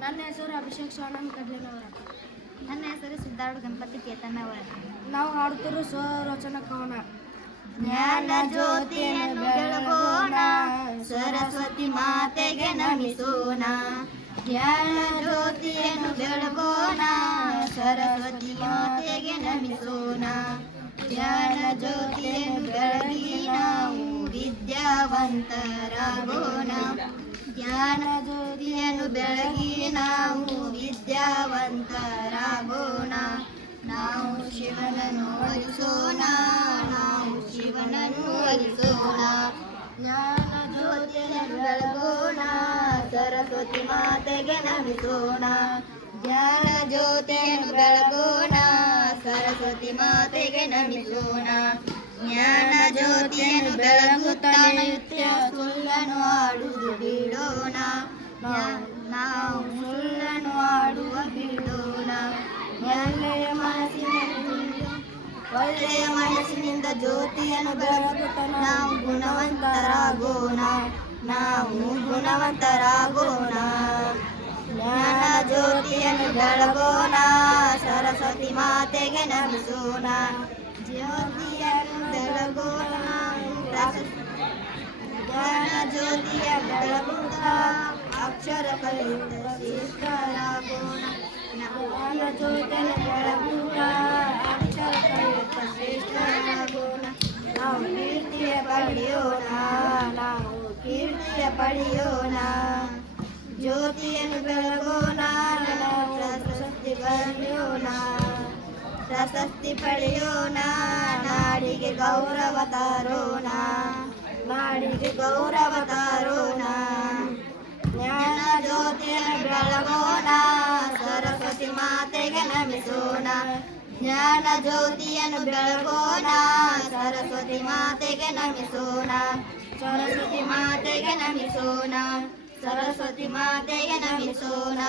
ನನ್ನ ಹೆಸರು ಅಭಿಷೇಕ್ ಸೋನಂ ಕಡ್ಲಿನವರ. ನನ್ನ ಹೆಸರು ಸಿದ್ಧಾರ್ಥ ಗಣಪತಿ ಕೇತನವರ. ನಾವು ಹಾಡುತ್ತಿರುವ ಸ್ವರಚನ ಕವನ. ಜ್ಞಾನ ಜ್ಯೋತಿಯನ್ನು ಬೆಳಗೋಣ, ಸರಸ್ವತಿ ಮಾತೆಗೆ ನಮಿಸೋಣ. ಜ್ಞಾನ ಜ್ಯೋತಿಯನ್ನು ಬೆಳಗೋಣ, ಸರಸ್ವತಿ ಮಾತೆಗೆ ನಮಿಸೋಣ. ಜ್ಞಾನ ಜ್ಯೋತಿಯನ್ನು ಬೆಳಗಿ ನಾವು ವಿದ್ಯಾವಂತರಾಗೋಣ. ಜ್ಞಾನ ಜ್ಯೋತಿಯನ್ನು ಬೆಳಗಿ ನಾವು ವಿದ್ಯಾವಂತರಾಗೋಣ. ನಾವು ಶಿವನನ್ನು ಒಲಿಸೋಣ, ನಾವು ಶಿವನನ್ನು ಒಲಿಸೋಣ. ಜ್ಞಾನ ಜ್ಯೋತಿಯನ್ನು ಬೆಳಗೋಣ, ಸರಸ್ವತಿ ಮಾತೆಗೆ ನಮಿಸೋಣ. ಜ್ಞಾನ ಜ್ಯೋತಿಯನ್ನು ಬೆಳಗೋಣ, ಸರಸ್ವತಿ ಮಾತೆಗೆ ನಮಿಸೋಣ. ಜ್ಞಾನ ಜ್ಯೋತಿಯನ್ನು ಬೆಳಗುತ್ತಾ ನಿತ್ಯ ಸುಳ್ಳನ್ನು ಆಡುವುದು ಬಿಡೋಣ. ನಾವು ಸುಳ್ಳನ್ನು ಆಡುವ ಬಿಡೋಣ. ಒಳ್ಳೆಯ ಮನಸ್ಸಿನಿಂದ ಜ್ಯೋತಿಯನ್ನು ಬೆಳಗುತ್ತಾ ನಾವು ಗುಣವಂತರಾಗೋಣ, ನಾವು ಗುಣವಂತರಾಗೋಣ. ಜ್ಞಾನ ಜ್ಯೋತಿಯನ್ನು ಬೆಳಗೋಣ, ಸರಸ್ವತಿ ಮಾತೆಗೆ ನಮಿಸೋಣ. ಜ್ಯೋತಿಯನ್ನು ಬೆಳಗೋಣ, ಜ್ಞಾನ ಜ್ಯೋತಿಯ ಬೆಳಗುತ್ತಾ ಅಕ್ಷರ ಕಲಿಯುತ್ತ ಶ್ರೇಷ್ಠರಾಗೋಣ. ಜ್ಞಾನ ಜ್ಯೋತಿಯನ್ನು ಬೆಳಗುತ್ತಾ ಅಕ್ಷರ ಕಲಿಯುತ್ತ ಶ್ರೇಷ್ಠರಾಗೋಣ. ನಾವು ಕೀರ್ತಿಯ ಪಡೆಯೋಣ, ನಾವು ಕೀರ್ತಿಯ ಪಡೆಯೋಣ. ಜ್ಯೋತಿಯನ್ನು ಬೆಳಗೋಣ, ಪ್ರಶಸ್ತಿ ಪಡೆಯೋಣ, ಪ್ರಶಸ್ತಿ ಪಡೆಯೋಣ. ನಾಡಿಗೆ ಗೌರವ ತರೋಣ, ನಾಡಿಗೆ ಗೌರವ ತರೋಣ. ಜ್ಞಾನ ಜ್ಯೋತಿಯನ್ನು ಬೆಳಗೋಣ, ಸರಸ್ವತಿ ಮಾತೆಗೆ ನಮಿಸೋಣ. ಜ್ಞಾನ ಜ್ಯೋತಿಯನ್ನು ಬೆಳಗೋಣ, ಸರಸ್ವತಿ ಮಾತೆಗೆ ನಮಿಸೋಣ. ಸರಸ್ವತಿ ಮಾತೆಗೆ ನಮಿಸೋಣ, ಸರಸ್ವತಿ ಮಾತೆಗೆ ನಮಿಸೋಣ.